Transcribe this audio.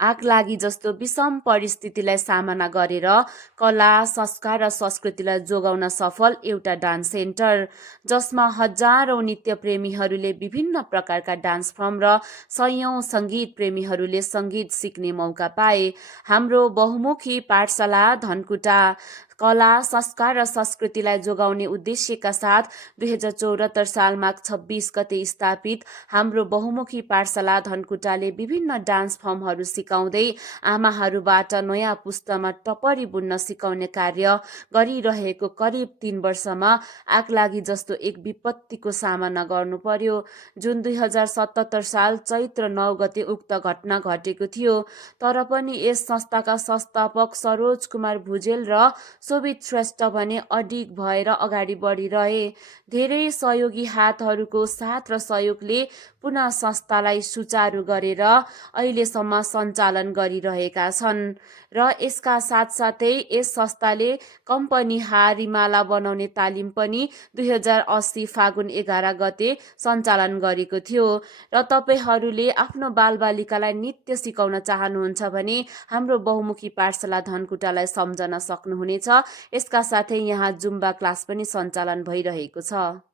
आगलागी जस्तो विषम परिस्थितिलाई सामना गरेर कला, संस्कार र संस्कृतिलाई जोगाउन सफल एउटा डान्स सेन्टर, जसमा हजारौं नृत्य प्रेमीहरूले विभिन्न प्रकारका डान्स फर्म र सयौं सङ्गीत प्रेमीहरूले सङ्गीत सिक्ने मौका पाए। हाम्रो बहुमुखी पाठशाला धनकुटा कला, संस्कार र संस्कृतिलाई जोगाउने उद्देश्यका साथ 2074 साल माघ 26 गते स्थापित हाम्रो बहुमुखी पाठशाला धनकुटाले विभिन्न डान्स फर्महरू सिकाउँदै आमाहरूबाट नयाँ पुस्तामा टपरी बुन्न सिकाउने कार्य गरिरहेको करिब 3 वर्षमा आगलागी जस्तो एक विपत्तिको सामना गर्नु पर्यो। जुन 2077 साल चैत्र 9 गते उक्त घटना घटेको थियो। तर पनि यस संस्थाका संस्थापक सरोज कुमार भुजेल र शोभित श्रेष्ठ भने अडिग भएर अगाडि बढिरहे। धेरै सहयोगी हातहरूको साथ र सहयोगले पुनः संस्थालाई सुचारू गरेर अहिलेसम्म सञ्चालन गरिरहेका छन् र यसका साथसाथै यस संस्थाले कम्पनी हारिमाला बनाउने तालिम पनि 2080 फागुन 11 गते सञ्चालन गरेको थियो। र तपाईहरूले आफ्नो बालबालिकालाई नृत्य सिकाउन चाहनुहुन्छ भने हाम्रो बहुमुखी पाठशाला धनकुटालाई सम्झन सक्नुहुनेछ। यसका साथै यहाँ जुम्बा क्लास पनि सञ्चालन भइरहेको छ।